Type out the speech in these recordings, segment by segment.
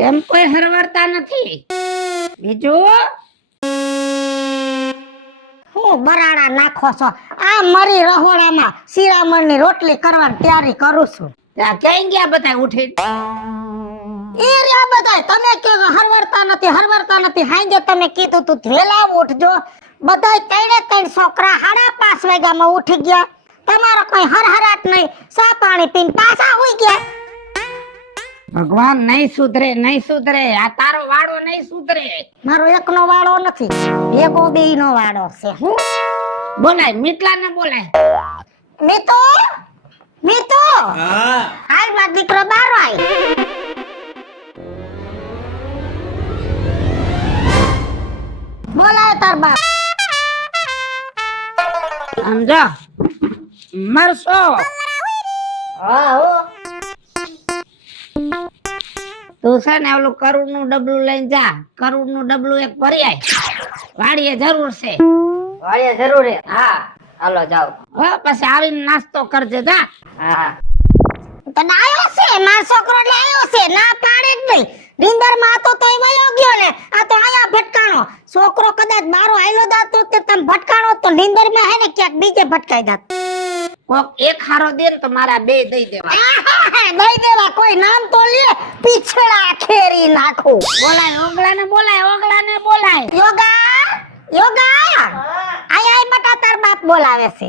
કેમ કોઈ હરવરતા નથી? બીજું હું બરાડા નાખો છો? આ મરી રહોડામાં શિરામણની રોટલી કરવાની તૈયારી કરું છું. ત્યાં ક્યાં ગયા બધા ઉઠી? ઈ રહ્યા બધાય. તમે કે હરવરતા નથી. હાંજે તમે કીધું તું વેલા ઉઠજો. બધાય ત્રણે છોકરા 5:30 વાગ્યામાં ઉઠી ગયા. તમારો કોઈ હરહરાટ નહીં. ચા પાણી પીને પાછા હુઈ ગયા. ભગવાન નહીં સુધરે. આ તારો વાળો નહીં સુધરે. મારો એકનો વાળો નથી, ભેગો બેયનો વાળો છે. હું બોલાય, મીટલાને બોલાય. મીતો હાલ મારો દીકરો બાર આય. બોલાય તાર બાપ. સમજો મરશો. હા હો. તું છે ને ઓલું કરોડનું ડબલું લઈને જા. કરોડનું ડબલું એક ભરી આય. વાડીએ જરૂર છે. હા હાલો જાઓ. પછી આવીને નાસ્તો કરજે જા. હા તને આયો છે મારો છોકરો એટલે આયો છે. ના પાડે જ નહીં. રીંદરમાં હતો તોય વયો ગયો ને. આ તો આયા ભટકાણો. છોકરો કદાચ બારો આયલો દાતો તે તમે ભટકાણો તો નીંદરમાં હે ને ક્યાંક બીજે ભટકાઈ જાત. કોક એક હારો દે ને તો મારા બે દઈ દેવા. દઈ દેવા. કોઈ નામ તો લે. પીછડા ખેરી નાખું. બોલાય ઓગળાને બોલાય. યોગા આય બટા તાર બાપ બોલાવે છે.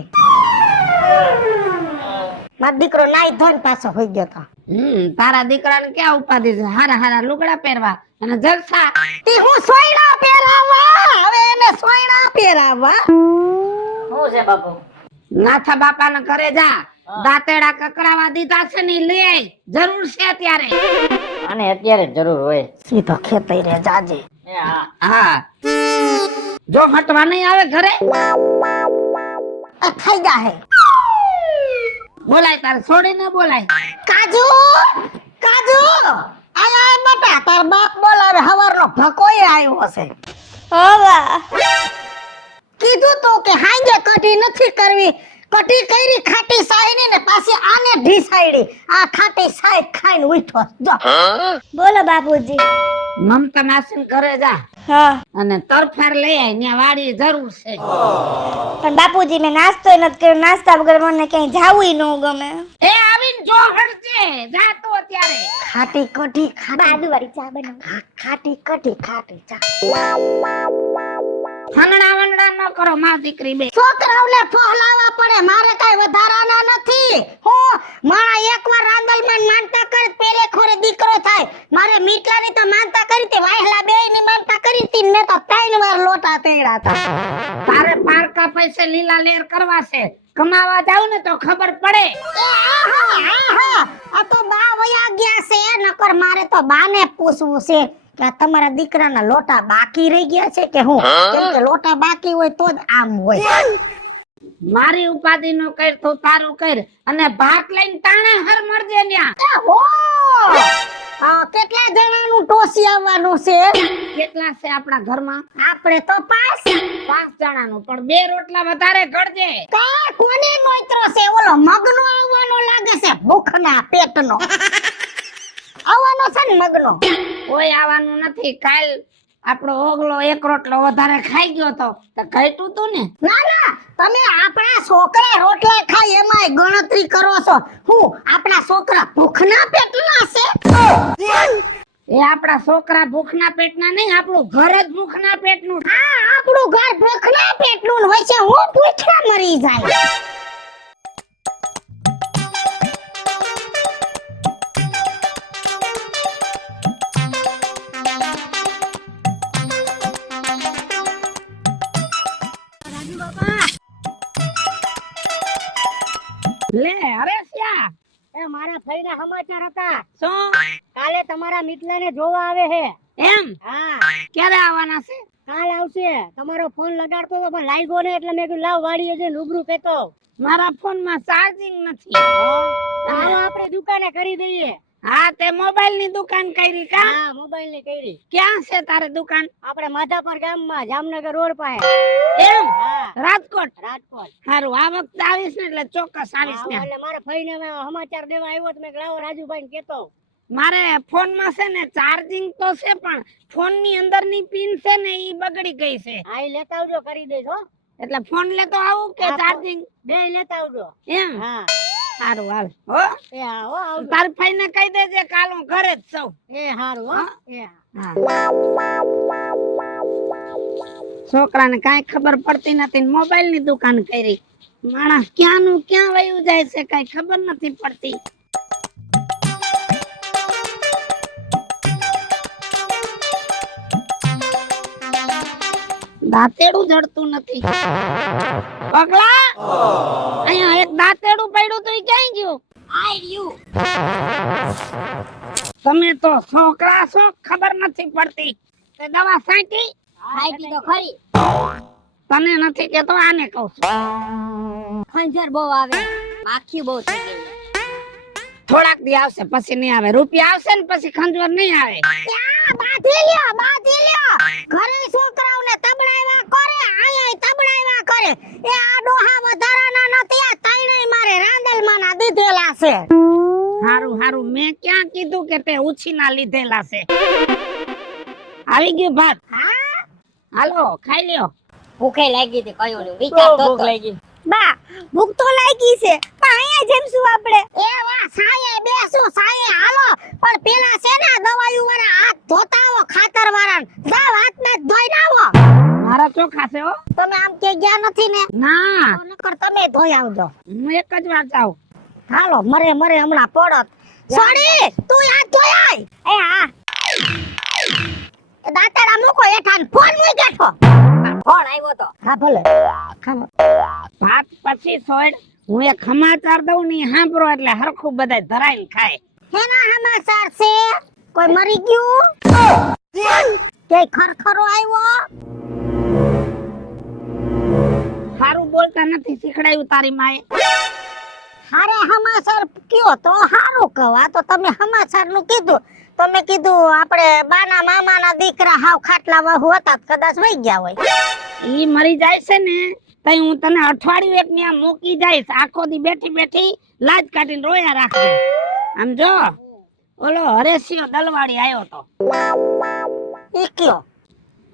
મારો દીકરો નાઈ ધોઈને પાછો હોઈ ગયો તો. તારા દીકરાને ક્યાં ઉપાધિ છે? હારા લુગડા પહેરવા અને જલસા. તી હું સોયડા પહેરાવા. હવે એને સોયડા પહેરાવા. શું છે બાપુ? નાથા બાપાને ઘરે જા. દાંતેડા કકડાવા દીધા છે ને લે. જરૂર છે અત્યારે. અને અત્યારે જરૂર હોય. સીધો ખેતઈ રે જાજે. હા જો હટવા નહીં આવે ઘરે થઈ જાહે. બોલાય તારે છોડીને બોલાય. કાજુ આય બટા તાર બાપ બોલાવે. હવારનો ભકોય આવ્યો હશે. કીધું તો કે હાંજે કઢી નથી કરવી. કઢી કરી ખાટી સાઈની ને પાછી આને ઢીસાઈડી. આ ખાટી સાઈ ખાઈને ઉઠો. જો બોલો બાપુજી. મમતા માસીને ઘરે જા હા અને તરફાર લઈ આય. ત્યાં વાડી જરૂર છે. પણ બાપુજી મેં નાસ્તો નથી કર્યો. નાસ્તા વગર મને ક્યાંય જાવું ન ગમે. એ આવીને જો હટજે. જા તો અત્યારે. ખાટી કઢી બાદુવાળી ચા બનાવો. ખાટી ચા. હંગડા વંગડા ન કરો માં દીકરી બે. છોકરાઓને ફોહલાવા પડે. મારે કઈ વધારાના નથી. હું મારા એકવાર રાંદલમાં માનતા કરે પેલે ખોરે દીકરો થાય. મારે મીઠલાની તો માનતા કરી તે વાહલા બેયની માનતા કરી તી. મેં તો 3 વાર લોટા તેડા હતા. તારે પારકા પૈસે લીલા લેર કરવા છે. કમાવા જાવ ને તો ખબર પડે. આ તો બા વયા ગયા છે. નકર મારે તો બાને પૂછવું છે કે તમારા દીકરાના લોટા બાકી રહી ગયા છે કે હું? કેમ કે લોટા બાકી હોય તો જ આમ હોય. મારી ઉપાધિ નો કર તો તારું કર. અને ભાત લઈને તાણે હર મરજે ન્યા. કેટલા જણાનું ટોસી આવવાનું છે? કેટલા છે આપણા ઘરમાં? આપણે તો 5 જણાનું. પણ 2 રોટલા વધારે ઘડજે. કોને નોતરો છે? ઓલો મગનો આવવાનો લાગે છે. ભૂખના પેટનો આવવાનો છે ને મગનો. કોઈ આવવાનું નથી. કાલ આપણો ઓગલો 1 રોટલો વધારે ખાઈ ગયો તો ઘટ્યું તું ને. ના તમે આપણા છોકરા રોટલા ખાય એમાંય ગણતરી કરો છો. હું આપણા છોકરા ભૂખના પેટના છે? એ આપણા છોકરા ભૂખના પેટના નહીં. આપણું ઘર જ ભૂખના પેટનું. હા આપણું ઘર ભૂખના પેટનું હોય છે. હું ભૂખ્યા મરી જાય. લે અરે શ્યા. એ મારા ફઈના સમાચાર હતા. શું? કાલે તમારા મિત્રને જોવા આવે છે. એમ? હા ક્યારે આવવાના છે? કાલ આવશે. તમારો ફોન લગાડતો તો પણ લાગ્યો ને એટલે મેં કીધું લાવ વાડીએ જઈને રૂબરૂ કહેતો. મારા ફોનમાં ચાર્જિંગ નથી. હાલો આપણે દુકાને કરી દઈએ. હા તે મોબાઈલ ની દુકાન કરી કા? હા મોબાઈલ ની કરી. ક્યાં છે તારે દુકાન? આપણે માધાપર ગામમાં જામનગર રોડ પાસે. એમ? હા રાજકોટ. સારું આ વખતે આવીશ ને એટલે ચોક્કસ આવીશ ને. એટલે મારા ફઈને સમાચાર દેવા આવ્યો તો મેં લાવો રાજુભાઈ ને કેતો. મારે ફોન માં છે ને ચાર્જિંગ તો છે પણ ફોન ની અંદર ની પિન છે ને ઈ બગડી ગઈ છે. આ ઈ લેતા આવજો કરી દઈશ હો. એટલે ફોન લેતો આવું કે હા, ચાર્જિંગ બે લેતા આવજો. એમ હા સારું હાલ હો એ હા હો આવજો. તાર ભાઈ ને કહી દેજે કાલ હું ઘરે જ છું. એ હારું હો. હા. એ હા. હા. છોકરાને કાંઈ ખબર પડતી નથી મોબાઈલ ની દુકાન કરી માણસ ક્યાં નું ક્યાં વયું જાય છે કઈ ખબર નથી પડતી. દાંતેડું જડતું નથી. પગલા અહીંયા એક દાંતેડું પડ્યું તો ઈ ક્યાં ગયું? આઈ રહ્યું. તમે તો છોકરા છો ખબર નથી પડતી. તે દવા સાંકી આઈ તો ખરી. તને નથી કેતો આને કહું છું. ખંજર બહુ આવે, માખી બહુ થઈ ગઈ. થોડાક દી આવશે પછી નહીં આવે. રૂપિયા આવશે ને પછી ખંજવર નહીં આવે. ત્યાં બાંધી લ્યો, બાંધી લ્યો. ઘરે છોકરાઓને તબડાવ્યા કરે, આયા તબડાવ્યા કરે. એ આ ડોહા વધારાના નથી, આ ત્રણેય મારે રાંદલમાંના દીધેલા છે. હારું હારું મેં ક્યાં કીધું કે તે ઉછીના લીધેલા છે. આવી ગયું ભાત. હા, હાલો ખાઈ લ્યો. ભૂખે લાગી હતી કયું નહીં વિચારતો ભૂખ હતો. લાગી. બા ભૂખ તો લાગી છે પણ અહીંયા જમશું આપણે. એ વાહ સાયે બેસું સાયે હાલો પણ પેલા છે ને દવાયું વાળા હાથ ધોતા આવો ખાતર વાળા જાવ હાથ ને ધોઈ આવો. મારા ચોખા છે હો. તમે આમ કે ગયા નથી ને ના તો નકર તમે ધોઈ આવજો. હું એક જ વાર જાઉં. હાલો મરે હમણાં પડત. સોડી તું યાદ ધોઈ આય. એ હા એ દાંતડા મૂકો એઠાન ફોન મૂઈ બેઠો. ફોન આવ્યો તો. હા ભલે ખાવા. ભાત પછી છોડ હું એક સમાચાર દઉં ની સાંભળો એટલે હરખું બધાય ધરાઈને ખાય. હેના સમાચાર છે? કોઈ મરી ગયું કે ખરખરો આવ્યો? સારું બોલતા નથી શીખડાયું તારી માએ. હારે સમાચાર કયો તો હારું કહો. આ તો તમે સમાચાર નું કીધું. તમે કીધું આપણે બાના મામાના દીકરા હાવ ખાટલા વહુ હતા તો કદાચ વહી ગયા હોય. ઈ મરી જાય છે ને તઈ હું તને અઠવાડિયું એક ન્યા મૂકી જઈશ. આખો દી બેઠી બેઠી લાજ કાઢીને રોયા રાખજે. આમ જો ઓલો હરેશિયો દલવાડી આવ્યો તો. ઈ કયો?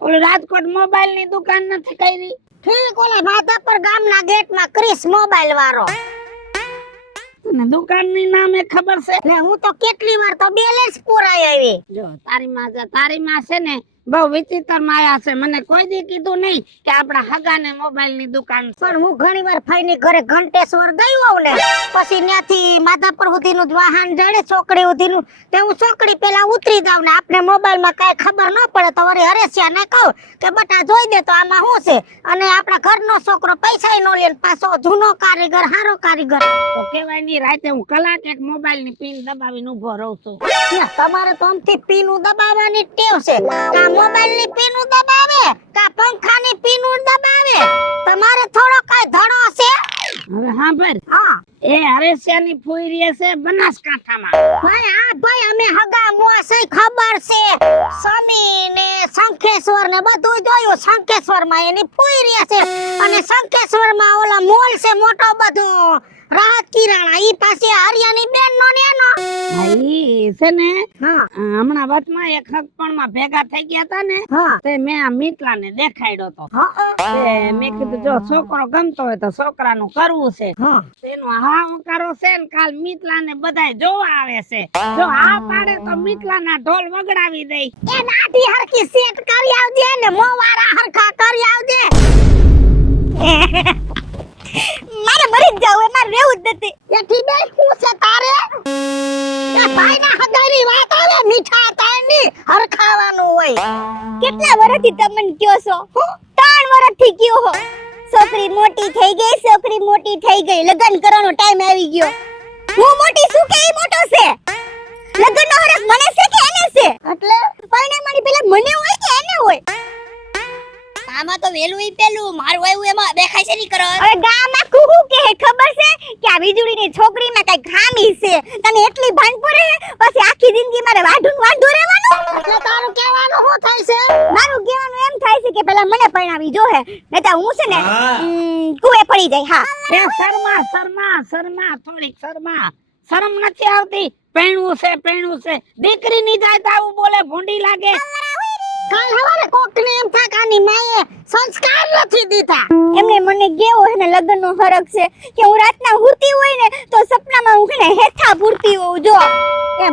ઓલો રાજકોટ મોબાઈલ ની દુકાન નથી કરી? ઠીક ઓલા માધાપર ગામના ગેટમાં ક્રિસ મોબાઈલ વાળો. તને દુકાન ની નામે ખબર છે? લે હું તો કેટલી વાર તો બેલેન્સ પુરાઈ આવી. જો તારી માં છે ને બહુ વિચિત્ર માયા છે. મને કોઈ દી કીધું નહીં કે આપડા હગાને મોબાઈલ ની દુકાન છે. પણ હું ઘણી વાર ફઈની ઘરે ઘંટેશ્વર ગઈ હોઉં ને પછી ત્યાંથી માધાપર સુધીનું જ વાહન જડે ચોકડી સુધીનું તે હું ચોકડી પેલા ઉતરી જાવ ને આપણે મોબાઈલ માં કઈ ખબર ન પડે તો વળી હરેશિયા ને કહું કે બટા જોઈ દે તો આમાં શું છે. અને આપણા ઘરનો છોકરો પૈસા નો લે પાછો જૂનો કારીગર હારો કારીગર. તો કેવાય ની રાતે હું કલાક એક મોબાઈલ ની પિન દબાવીને ઉભો રહું છું. ત્યાં તમારે તો આમથી પીનું દબાવવાની ટેવ છે. કા મોબાઈલ ની પીનું દબાવે કા પંખા ની પીનું દબાવે. તમારે થોડો કઈ ધડો છે? હવે હા ભાઈ હા એ હરેશિયા ની ફૂઈ રહે છે બનાસકાંઠામાં. ભાઈ આ ભાઈ અમે હગા મોસે ખબર છે. સમી ને શંખેશ્વર ને બધું જોયું. શંખેશ્વર માં એની ફૂઈ રહે છે અને શંખેશ્વર માં ઓલા મોલ છે મોટો બધો રાહત કિરાણા ઈ પાસે હરિયાની બેન નો ને એનો. ભાઈ છે ને હા હમણાં વચમાં એક હકપણમાં ભેગા થઈ ગયા હતા ને હા તે મેં આ મિતલાને દેખાડ્યો તો. હા તે મેં કીધું જો છોકરો ગમતો હોય તો છોકરાનું કરવું છે. હા તેનો હાહાકારો છે ને કાલ મિતલાને બધાય જોવા આવે છે. જો આ પાડે તો મિતલાના ઢોલ વગડાવી દઈ. એ નાટી હરકી સેટ કરી આવજે ને મોવારા હરખા કરી આવજે. મારે મરી જ જાવ એમાં રહેવું જ નથી. એથી બે શું છે તારે? એ ભાઈના હગાઈની વાત આવે મીઠા તાણની હરખાવાનું હોય. કેટલા વર્ષથી તમને કયો છો? 3 વર્ષથી કયો હો. છોકરી મોટી થઈ ગઈ, છોકરી મોટી થઈ ગઈ, લગ્ન કરવાનો ટાઈમ આવી ગયો. હું મોટી છું કે ઈ મોટો છે? લગ્નનો હરખ મને છે કે એને છે? એટલે પરણાવવાની પેલા મને હોય કે એને હોય? આમાં તો વેલું ઈ પેલું મારું આવ્યું એમાં દેખાય છે ની કરો. હવે ગામમાં કુહુ કે ખબર છે કે આ વીજળીની છોકરીમાં કઈ ખામી છે. તને એટલી ભાન પડે પછી આખી જિંદગી મારે વાઢું રહેવાનું. એટલે તારું કહેવાનું શું થાય છે? મારું કહેવાનું એમ થાય છે કે પેલા મને પરણાવી જોહે નહીતર હું છે ને કુએ પડી જાય. હા એ શર્મા થોડીક શરમ નથી આવતી? પૈણું છે દીકરી ની જાય તો આવું બોલે ભૂંડી લાગે. કાલ હવારે કોકને એમ થાય કે આની માએ સંસ્કાર નથી દીધા. એમને મને કેવો હે ને લગ્નનો ફરક છે કે હું રાતના હુતી હોય ને તો સપનામાં હું ને હેઠા પૂરતી હોઉં જો. એ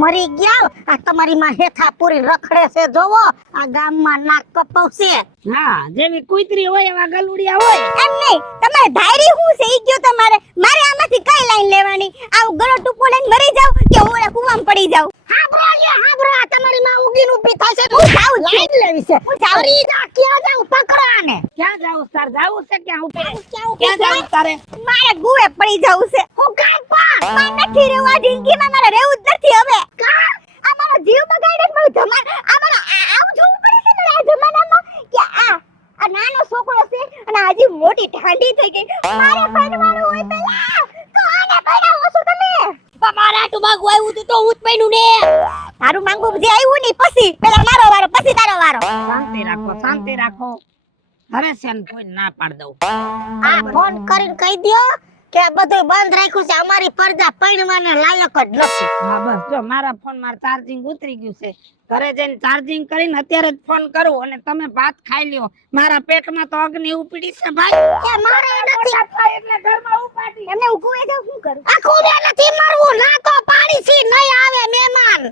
મરી ગયા. આ તમારી માં હેથા પૂરી રખડે છે જોવો. આ ગામમાં નાક કપાવશે. હા જેવી કુતરી હોય એવા ગલુડિયા હોય. એમ નહીં તમારે ધારી હું છે ઈ ગયો તમારે મારે આમાંથી કઈ લાઈન લેવાની આવું ગળો ટૂંકો લઈને મરી જાવ કે હું ઓલા કુવામાં પડી જાવ. હાબરો આ તમારી માં ઉગીને ઊભી થાય છે. હું જાઉં લાઈન લેવી છે. હું જાઉં જા ક્યાં જાઉં પકડો આને. ક્યાં જાવું તાર જાવું છે ક્યાં ઉપર ક્યાં જાવું તારે? મારે ગુવે પડી જવું છે. હું કામ પર મારે નથી રહેવું આ જિંદગીમાં મારે રહેવું જ નથી હવે. આ મારો જીવ બગાડે મારું જમાન આ મારો આવું જોવું પડે છે ને આ જમાનામાં કે આ નાનો છોકરો છે અને હજી મોટી ઠાંડી થઈ ગઈ મારે ભણવાનું હોય પેલા તો આને ભણાવો છો તમે. મારા આટું માંગવું આવ્યું હતું તો હું જ ભણ્યું ને. તારું માંગવું જે આવ્યું ને પછી પેલા મારો વારો પછી તારો વારો. શાંતિ રાખો હવે છે ને કોઈ ના પાડ દઉં. આ ફોન કરીને કહી દ્યો કે બધું બંધ રાખ્યું છે. અમારી પરજા પૈણવાને લાયક જ નથી. હા બસ જો મારા ફોન માં ચાર્જિંગ ઉતરી ગયું છે. ઘરે જઈને ચાર્જિંગ કરીને અત્યારે જ ફોન કરું અને તમે ભાત ખાઈ લ્યો. મારા પેટમાં તો અગ્નિ ઉપડી છે ભાઈ. એ મારે નથી એટલે ઘરમાં ઉપાડી. એમને હું ગુવે જાઉં શું કરું. આખું ને નથી મારવું. ના તો પાડી છે નહીં આવે મહેમાન.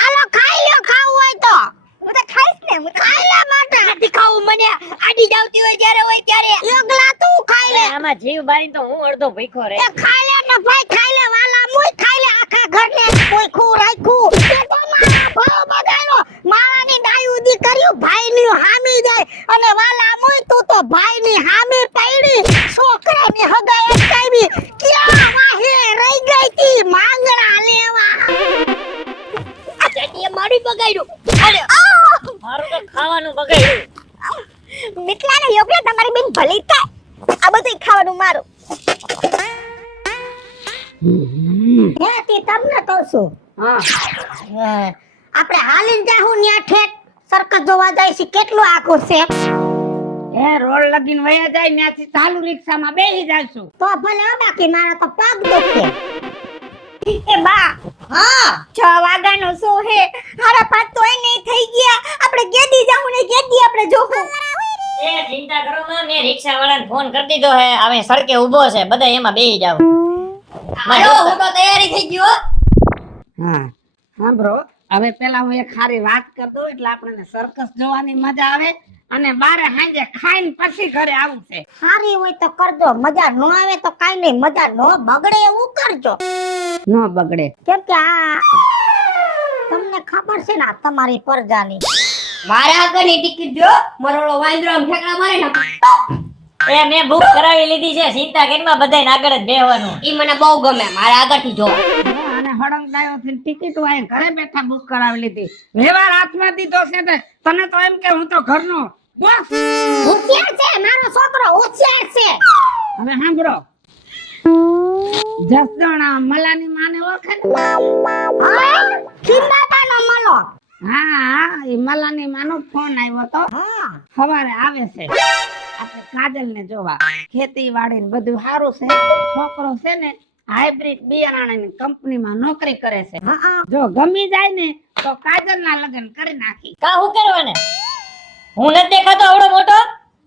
હાલો ખાઈ લ્યો ખાવું હોય તો. હું તો ખાઈશ ને હું તો ખાઈ લે માટે નથી ખાવું મને આડી જાવતી હોય જ્યારે હોય ત્યારે. એકલા તું ખાઈ લે. આમાં જીવ બારી તો હું અડધો ભીખો રે. એ ખાઈ લે ને ભાઈ ખાઈ લે. વાલા મુય ખાઈ લે. આખા ઘરને કોઈ ખુ રાખ્યું. તે તો મારા ભાવ બગાડ્યો. મારાની ડાયું દીકરીઓ ભાઈની હામી જાય અને વાલા મુય તું તો ભાઈની હામી પડી. છોકરાની હગાઈ અટકાવી. ક્યાં વાહે રહી ગઈ તી માંગણા લેવા. આ ચટીએ મારી બગાડ્યું. અરે મારું તો ખાવાનું બગાડ્યું. મિથલાને યોગ્ય તમારી બેન ભલી થાય આ બધું ખાવાનું મારું. હે તી તમને કહું છું. હા આપણે હાલીને જાહું ન્યા ઠેઠ સર્કસ જોવા જાય છે. કેટલું આખું છે. એ રોડ લગીને વયા જાય ત્યાંથી ચાલુ રિક્ષામાં બેસી જાશું. તો ભલે હો, બાકી મારા તો પગ દુખે. એ બા હા 6 વાગ્યાનો શો હે હારા 5 તોય નહીં થઈ ગયા. આપણે ગેદી જાવું ને ગેદી આપણે જોવું. એ ચિંતા કરો માં મેં રિક્ષા વાળાને ફોન કરી દીધો હે. હવે સડકે ઊભો છે બધા એમાં બેહી જાવ. હાલો હું તો તૈયારી થઈ ગયો. હા સાંભળો હવે પેલા હું એક સારી વાત કરી દઉં એટલે આપણને સર્કસ જોવાની મજા આવે અને બારે સાંજે ખાઈને પછી ઘરે આવું છે. સારી હોય તો કરજો. મજા ન આવે તો કાઈ નહીં. મજા ન બગડે એવું કરજો. ન બગડે. કેમ કે આ તમને ખબર છે ને આ તમારી પરજાની. મારા આગળની ટિકિટ જો મરોળો વાંદરો આમ ઠેકડા મારે ને એ મેં બુક કરાવી લીધી છે. ચિંતા કરીમાં બધાને આગળ જ બેહવાનું. ઈ મને બહુ ગમે. મારા આગળથી જો અને હડંગ ડાયો થી ટિકિટ વાય ઘરે બેઠા બુક કરાવી લીધી. વ્યવહાર હાથમાં દીધો છે તે તને તો એમ કે હું તો ઘરનો બોસ. હોશિયાર છે મારો છોકરો. હોશિયાર છે. હવે સાંભળો જસદણા મલાની માને ઓળખે ને? હા કિંદાતાનો મલો. હા એ મલાની માનો ફોન આવ્યો તો હા સવારે આવે છે આપણે કાજલ ને જોવા. ખેતીવાડી ને બધું સારું છે. છોકરો છે ને હાઇબ્રિડ બિયારણની કંપનીમાં નોકરી કરે છે. હા જો ગમી જાય ને તો કાજલ ના લગ્ન કરી નાખી. કા હું કરવાને? હું નથી દેખાતો આવડો મોટો?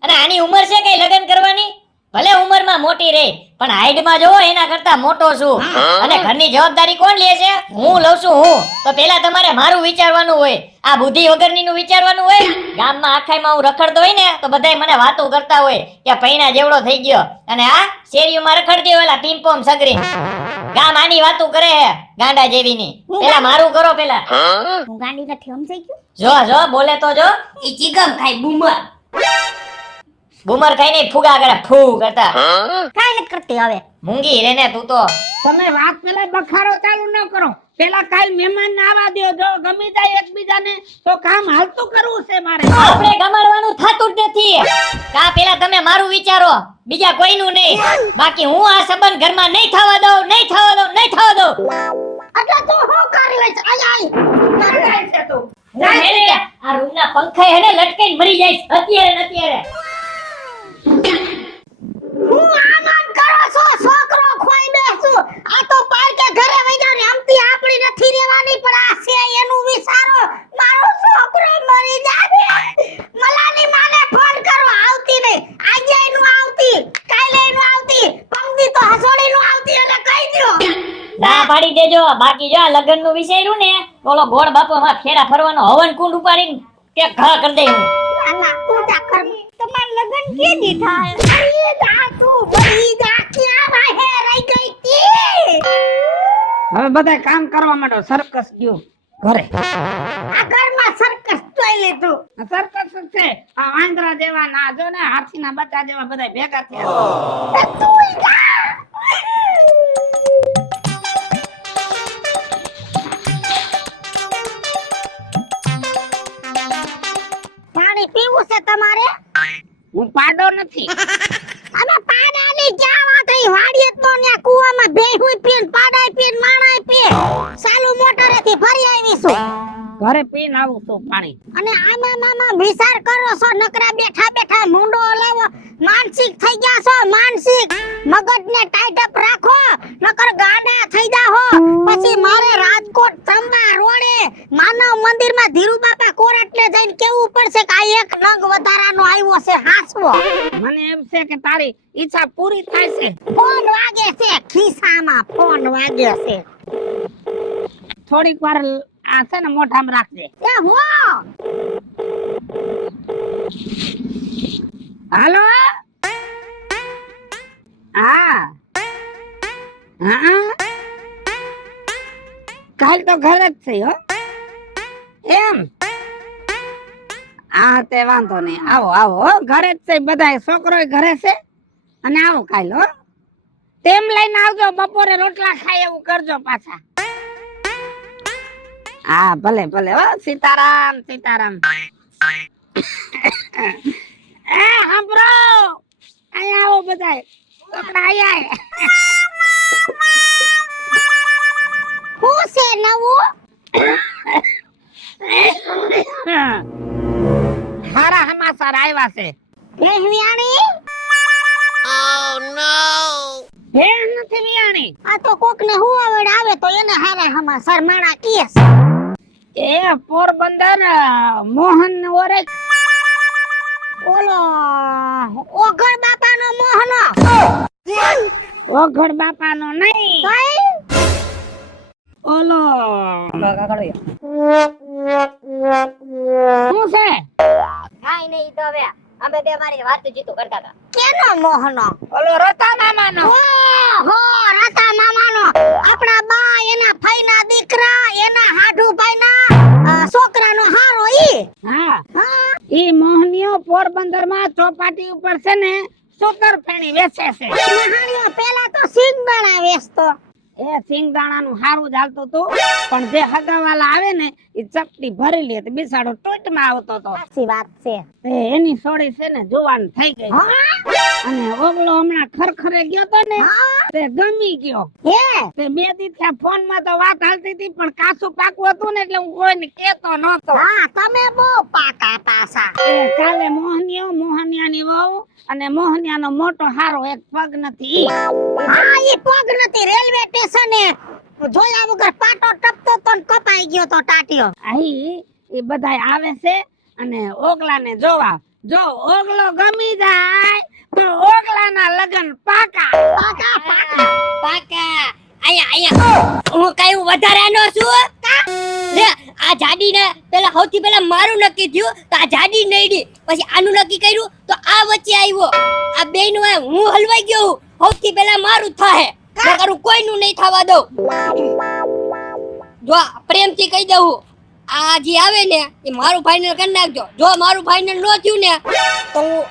અને આની ઉંમર છે કઈ લગ્ન કરવાની? ભલે ઉંમરમાં મોટી રે પણ હાઈટમાં જોવો એના કરતા મોટો છું. અને ઘરની જવાબદારી કોણ લે છે? હું લઉં છું હું. તો પેલા તમારે મારું વિચારવાનું હોય. આ બુદ્ધિ વગરનીનું વિચારવાનું હોય. ગામમાં આખાઈમાં હું રખડતો હોય ને તો બધાય મને વાતો કરતા હોય કે પૈણા જેવડો થઈ ગયો અને આ શેરીઓમાં રખડતી હોય ઓલા પિંપોમ સગરી. ગામ આની વાતો કરે હે ગાંડા જેવીની. પેલા મારું કરો પેલા. હું ગાંડી નથી સમજાઈ ગયું. જો બોલે તો જો. ઈ ચીગમ ખાઈ બુમર બુમર ખાઈને ફૂગા કરે ફૂ કરતા. કાઈ નથી કરતી હવે. મૂંગી રે ને તું તો. તમે વાત પેલા બખાડો ચાલુ ન કરો. પેલા કાલ મહેમાન ને આવવા દો. જો ગમી જાય એકબીજાને તો કામ હાલતું કરવું છે મારે. આપણે ગમાડવાનું થતું જ નથી. કા પેલા તમે મારું વિચારો બીજા કોઈનું નહીં. બાકી હું આ સંબંધ ઘરમાં નહીં થવા દઉં. એટલે તું શું કરી લઈશ? આય છે તું હું હે ને આ રૂમના પંખા હે ને લટકાઈને મરી જઈશ અત્યારે ને અત્યારે. હું આનંદ કરો છો? છોકરો ખોઈ બેસું. આ તો પાર કે ઘરે વઈ પાડી દેજો. બાકી જો આ લગ્નનું વિચાર્યું ને, ઓલો ગોળ બાપો માં ફેરા ફરવાનો હવન કુંડ ઉપાડીને કે ઘા કરી દે હું. આલા પૂજા કર તમાર લગન કેદી થાય અરે જા તું બળી જા ક્યાં વાહે રહી ગઈ તી હવે બધા કામ કરવા માંડો. સર્કસ ગયો ઘરે. આ ઘરમાં સર્કસ જોઈ લીધું સર્કસ છે આ વાંદરા જેવા ના જો ને હાથીના બચ્ચા જેવા બધા ભેગા થયા. તું જા પાણી પીવું છે તમારે હું પાડો નથી. અમે પાડાની જાવા થઈ વાડીએ તો ન્યા કુવામાં બેહુઈ પીન પાડાય પીન માણાય પી સાલુ મોટરેથી ફરી આવીશું ઘરે પીને આવું છું પાણી. અને આમાં મામા વિચાર કરો છો નકરા બેઠા બેઠા મુંડો લેવો માનસિક થઈ ગયા છો માનસિક મગજને ટાઈટ અપ રાખો નકર ગાડા થઈ જાહો પછી મારે રાજકોટ ત્રંબા રોડે માનવ મંદિરમાં ધીરુ બાપા કોરટલે જઈને કેવું પડશે કે આ એક નંગ વધારાનો આવ્યો છે હાસવો મને એમ છે કે તારી ઈચ્છા પૂરી થાય છે. ફોન વાગે છે ખિસ્સામાં ફોન વાગે છે થોડીક વાર આ છે ને મોઢામાં રાખજે. એ હો હાલો. હા હા કાલ તો ઘરે જ છે હો. એમ હા તે વાંધો નહીં. આવો આવો હો. ઘરે જ છે બધા. છોકરોય ઘરે છે અને આવો કાલ હો. તેમ લઈને આવજો. બપોરે રોટલા ખાય એવું કરજો પાછા. હા ભલે ભલે હો. સીતારામ સીતારામ. એ સાંભળો અહીંયા આવો બધાય. છોકરા અહીંયા હું છે નવું સારા સમાચાર આવ્યા છે. બેહવિયાણી હે નથી વિયાણી. આ તો કોક ને હું આવડ આવે તો એને હારે હમા શરમાણા કીએ એ પોરબંદર મોહન ઓરે ઓલો ઓગળ બાપાનો મોહનો ઓઘડ બાપાનો નહીં. કઈ ઓલો શું છે? કાઈ નહીં તો હવે અમે બે મારી વાતચીત કરતા હતા. કેનો મોહનો ઓલો રતા મામાનો. ઓહો રાતા મામાનો આપણા બા એના ફઈના દીકરા એના હાડુ ભાઈના છોકરાનો હારો ઈ હા હા ઈ મોહનીયો પોરબંદર માં ચોપાટી ઉપર છે ને સુતર ફેણી વેચે છે. મહાણીઓ પેલા તો સિંગદાણા વેચતો એ સિંગદાણાનું હારું જ હાલતું હતું પણ જે હગાવાલા આવે ને એ ચપટી ભરી લે તો બિસાડો ટોટમાં આવતો હતો. સાચી વાત છે તે એની સોડી છે ને જુવાન થઈ ગઈ અને ઓગલો હમણાં ખરખરે ગયો તો ને તે ગમી ગયો. હે તે બે દી ત્યાં ફોન માં તો વાત હાલતી હતી પણ કાસું પાકું હતું ને એટલે હું કોઈને કેતો નતો. હા તમે બહુ પાકા પાસા એ કાલે મોહનિયાની વહુ અને મોહનિયાનો મોટો હારો એક પગ નથી ઈ. હા ઈ પગ નથી રેલવે સ્ટેશને જોયા વગર પાટો ટપતો તો ને કપાઈ ગયો તો ટાટિયો આઈ એ બધાય આવે છે અને ઓગલાને જોવા. જો ઓગલો ગમી જાય તો ઓગલાના લગન પાકા. પાકા પાકા પાકા આયા હું કઈ વધારાનો છું લે આ જાડીને પેલા સૌથી પહેલા મારું નક્કી થયું તો આ જાડી નઈડી પછી આનું નક્કી કર્યું તો આ વચ્ચે આવ્યો આ બેયનું હું હલવાઈ ગયો સૌથી પહેલા મારું થાહે નકરું કોઈનું નહીં થવા દઉં જો પ્રેમથી કહી દઉં આ જે આવે ને એ મારું ફાઇનલ કરી નાખજો જો મારું ફાઇનલ ન થયું ને તો હું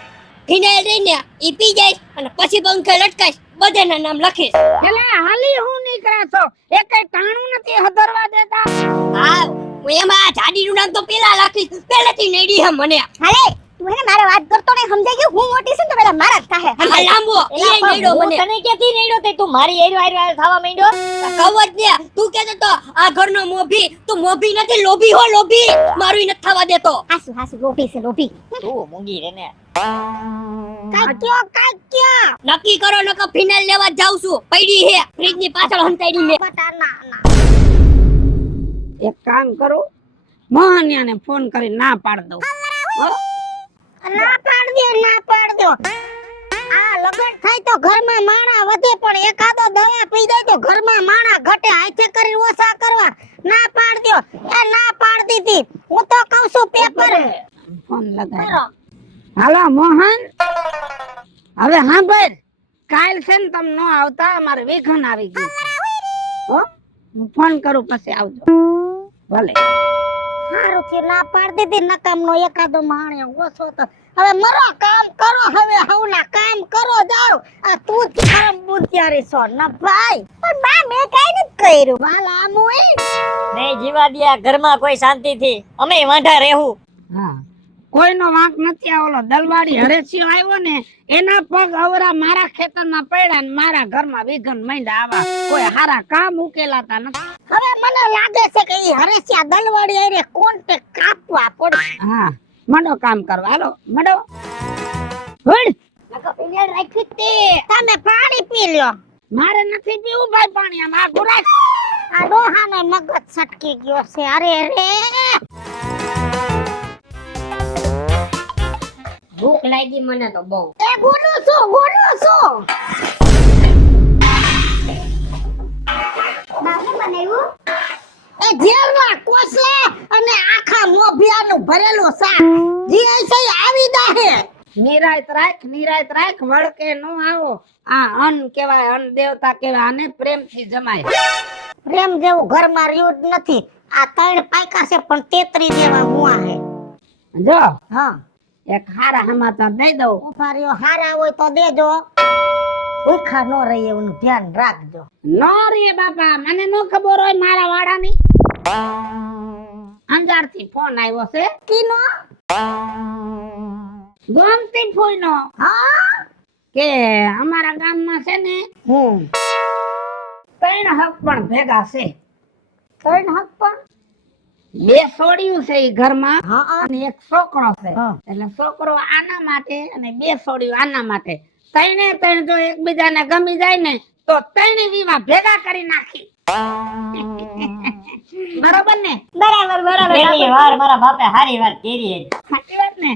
ફિનાઇલ રહીને એ પી જઈશ અને પછી પંખે લટકાઈશ બધાના નામ લખીશ એટલે હાલી હું નીકળ્યા છો એકે ટાણું નથી હદરવા દેતા. હા હું એમાં જાડીનું નામ તો પેલા લખીશ પહેલેથી નડી હે મને હાલે તું એને મારે વાત કરતો ને સમજાઈ ગયું હું મોટી છું તો પેલા મારા જ થાહે આ લાંબો એ નડ્યો મને તને ક્યાંથી નડ્યો તે તું મારી એરો થવા માંડ્યો કવત ને તું કહેતો તો આ ઘરનો મોભી તું મોભી નથી લોભી હો લોભી મારું નથી થવા દેતો હાસુ હાસુ લોભી છે લોભી તું મૂંગી રે ને કાક્યો નક્કી કરો નકર ફિનાલ લેવા જાઉં છું પડી હે ફ્રીજ ની પાછળ હંતાડી મે બટા ના ના એક કામ કરું મોહનિયાને ફોન કરી ના પાડ દઉં. હો? ના પાડ દો આ લગન થઈ થાય તો ઘરમાં માણા વધે, પણ એકાદો દવા પી જાય તો ઘરમાં માણા ઘટે. હાથે કરી ઓછા કરવા ના પાડ દ્યો. એ ના પાડતી હતી. હું તો કહું છું પેપર ફોન લગાવ્યો. હાલો મોહન, હવે હા ભાઈ, કાલ છે ને તમે નો આવતા, અમારે વિઘન આવી ગયું છે. હો, હું ફોન કરું પછી આવજો. ભલે. હારું થી ના પાડતી હતી. નકામનો એકાદો માણ્યો ઓછો તો. હવે મરો કામ કરો. હવે હવના કામ કરો જાવ. આ તું જ ખરાબ બુદ્ધિયારી છો ન ભાઈ. પણ બા મેં કઈ નથી કર્યું. વાલા મોય નહીં જીવા દે, ઘરમાં કોઈ શાંતિથી અમે વાંઢા રહેવું. હા, કોઈનો વાંક નથી. આ ઓલો દલવાડી હરેશિયો આવ્યો ને, એના પગ અવરા મારા ખેતરમાં પડ્યા ને મારા ઘરમાં વિઘન માંડ્યા. આવા કોઈ હારા કામ ઉકેલાતા નથી. હવે મને લાગે છે કે ઈ હરેશિયા દલવાડી આરે કોન્ટેક્ટ કાપવા પડશે. હા, મંડો કામ કરવા. હાલો મંડો. હુડ, રાખી તે તમે પાણી પી લ્યો. મારે નથી પીવું ભાઈ પાણી. આમ આ ગુરાક આ ડોહાનો મગજ છટકી ગયો છે. અરે રે ભૂખ લાગી મને તો બહુ. એ ગુરુ શું બાબુ બનાવ્યું એ જેલમાં કોસલા અને આખા મોભિયાનું ભરેલું શાક જે છે આવી દાહે. નિરાયત રાખ વળકે નો આવો. આ અન્ન કેવાય, અન્ન દેવતા કેવાય. આને પ્રેમથી જમાય. પ્રેમ જેવું ઘરમાં રહ્યું જ નથી. આ 3 પાયકા છે પણ 33 જેવા મુઆ હે. જો હા એક હારા સમાચાર દઈ દઉં. ઉભા રહ્યો. હારા હોય તો દેજો. ભૂખા નો રહી એવું ધ્યાન રાખજો. નો રે બાપા, મને નો ખબર હોય મારા વાડાની. અંજારથી ફોન આવ્યો છે. કીનો ગોમતી ફોઈનો હા કે અમારા ગામમાં છે ને 3 હક પણ ભેગા છે. 3 હક પણ 2 છોડ્યું છે ઈ ઘરમાં હા અને 1 છોકરો છે. હા. એટલે છોકરો આના માટે અને 2 છોડ્યું આના માટે. 3 જો એકબીજાને ગમી જાય ને તો 3 વિવાહ ભેગા કરી નાખી. બરોબર ને? બરાબર પહેલી વાર મારા બાપે હારી વાત કરી. સાચી વાત ને?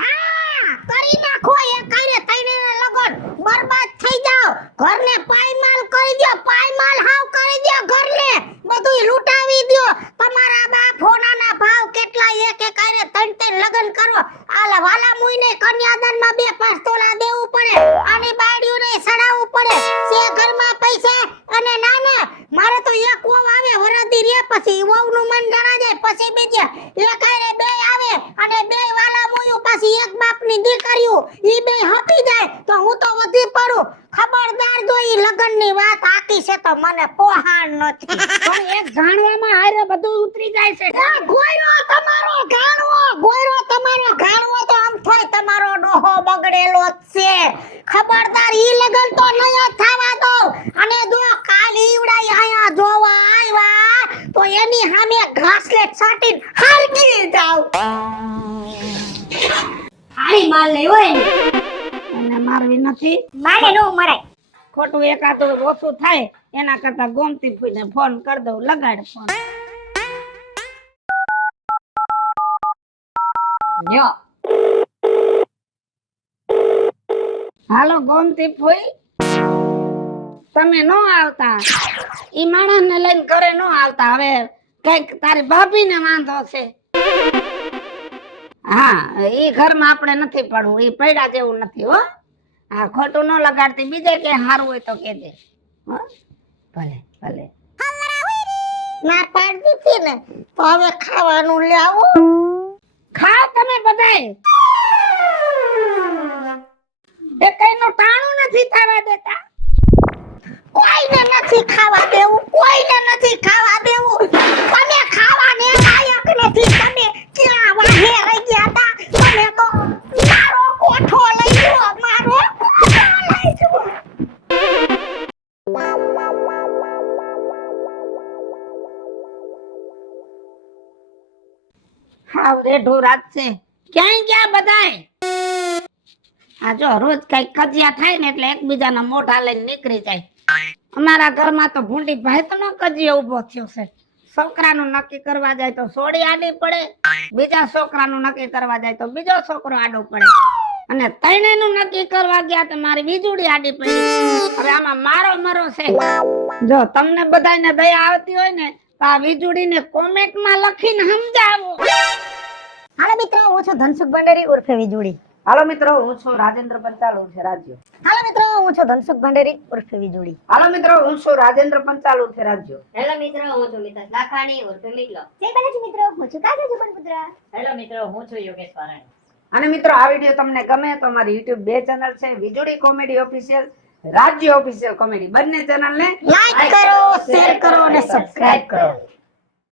હા કરી નાખો. એ કારે તઈને લગન બરબાદ થઈ જાવ. ઘરને પાયમાલ કરી દો. પાયમાલ હાવ કરી દો. ઘરને બધું લૂંટાવી દો. તમારા બા ફોનાના ભાવ કેટલા એક એક કારે 3 લગન કરો. આલા વાલા મુઈને કન્યાદાનમાં 2-5 તોલા દેવું પડે. આની બાડીઓને સડાવવું પડે. છે ઘરમાં પૈસા અને નાના મારે તો એક વહુ આવે વરદી રે પછી વહુનું મન ડરા જાય પછી બીજા એક આરે 2 આવે અને 2 વાલા મુયું પછી એક બાપની દીકરીઓ ઈ 2 હપી જાય તો હું તો વધી પડું. ખબરદાર જો ઈ લગનની વાત આકી છે તો મને પોહાણ નથી. પણ એક ગાણવામાં હારે બધું ઉતરી જાય છે. ગોયરો તમારો ગાણવો તો આમ થાય તમારો ડોહો બગડેલો જ છે. ખબરદાર ઈ લગન તો નયા થાવા દો. અને જો કાલ ઈવડાઈ આયા જોવા આવ્યા તો એની સામે ઘાસલેટ છાટીને હારગી જાવ. હારી માલ લઈ હોય ને અને મારવી નથી. માને નો મરાય. ખોટું એકાદું ઓછું થાય એના કરતા ગોમતી ફૂઈને ફોન કરી દઉં. લગાડ ફોન. લ્યો હાલો ગોમતી ફૂઈ, તમે નો આવતા. ઈ માણસને લઈને ઘરે નો આવતા. હવે કઈક તારી ભાભીને વાંધો છે. હા, ઈ ઘરમાં આપણે નથી પડવું. ઈ પૈડા જેવું નથી હો. હા, ખોટું ન લગાડતી. બીજે કે હારું હોય તો કેજે. હો, ભલે. ના પાડી દીધી ને તો હવે ખાવાનું લાવું. ખાઓ તમે બધાય. એ કઈનું ટાણું નથી થવા દેતા. કોઈને નથી ખાવા દેવું. તમે ખાવાને લાયક નથી. તમે ક્યાં વાહે રહી ગયા તા. તમે તો મારો કોઠો લઈ લો. હાવ રેઢું રાત છે. ક્યાંય ગયા બધાય? આ જો રોજ કઈક કજિયા થાય ને એટલે એકબીજાના મોઢા લઈને નીકળી જાય. અમારા ઘરમાં તો ભૂંડી ભાઈ તો નો કજિયો ઉભો થયો છે. છોકરાનું નક્કી કરવા જાય તો સોડી આડી પડે, બીજા છોકરાનું નક્કી કરવા જાય તો બીજો છોકરો આડો પડે, અને ત્રણેયનું નક્કી કરવા ગયા તો મારી વીજળી આડી પડી. હવે આમાં મારો મરો છે. જો તમને બધાને દયા આવતી હોય ને તો આ વીજળીને કોમેન્ટમાં લખીને સમજાવો. હાલો મિત્રો, હું છું ધનસુખ ભંડેરી ઉર્ફે વીજળી. હાલો મિત્રો, હું છું રાજેન્દ્ર પંચાલ ઉર્ફે રાજ્ય. હાલો મિત્રો, હું છું ધનસુખ ભંડેરી ઉર્ફે વીજળી. હાલો મિત્રો, હું છું રાજેન્દ્ર પંચાલ ઉર્ફે રાજ્ય. હેલો મિત્રો, હું છું મિતાશ લાખાણી ઉર્ફે મિગલો. જય બાલાજી મિત્રો, હું છું કાજલ જુબનપુત્ર. હેલો મિત્રો, હું છું યોગેશ પારાણી. અને મિત્રો, આ વિડીયો તમને ગમે તો મારી YouTube 2 ચેનલ છે, વીજળી કોમેડી ઓફિશિયલ, રાજ્ય ઓફિશિયલ કોમેડી. બંને ચેનલ ને લાઈક કરો, શેર કરો અને સબસ્ક્રાઇબ કરો.